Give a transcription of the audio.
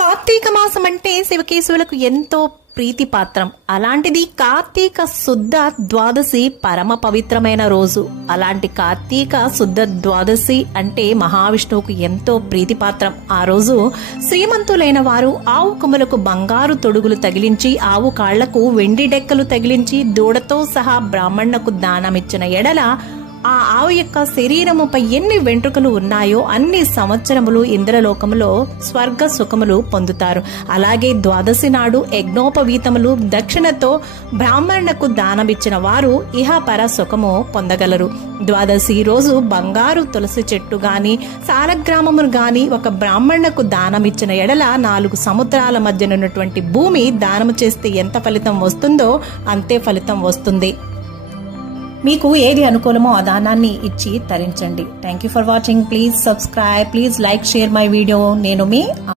కార్తీక మాసం అంటే శివకేశవులకు ఎంతో ప్రీతిపాత్రం. అలాంటిది కార్తీక శుద్ధ ద్వాదశి పరమ పవిత్రమైన రోజు. అలాంటి కార్తీక శుద్ధ ద్వాదశి అంటే మహావిష్ణువుకు ఎంతో ప్రీతిపాత్రం. ఆ రోజు శ్రీమంతులైన వారు ఆవు కొమ్ములకు బంగారు తొడుగులు తగిలించి, ఆవు కాళ్లకు వెండి డెక్కలు తగిలించి, దూడతో సహా బ్రాహ్మణులకు దానమిచ్చిన ఎడల ఆ ఆవు యొక్క శరీరముపై ఎన్ని వెంట్రుకలు ఉన్నాయో అన్ని సంవత్సరములు ఇంద్రలోకములో స్వర్గ సుఖములు పొందుతారు. అలాగే ద్వాదశి నాడు యజ్ఞోపవీతములు దక్షిణతో బ్రాహ్మణులకు దానమిచ్చిన వారు ఇహపర సుఖము పొందగలరు. ద్వాదశి రోజు బంగారు తులసి చెట్టు గాని సాలగ్రామమును గాని ఒక బ్రాహ్మణులకు దానమిచ్చిన ఎడల 4 సముద్రాల మధ్యనున్నటువంటి భూమి దానము చేస్తే ఎంత ఫలితం వస్తుందో అంతే ఫలితం వస్తుంది. మీకు ఏది అనుకూలమో ఆ దానాన్ని ఇచ్చి తరించండి. Thank you for watching. Please subscribe, please like, share my video. నేను మీ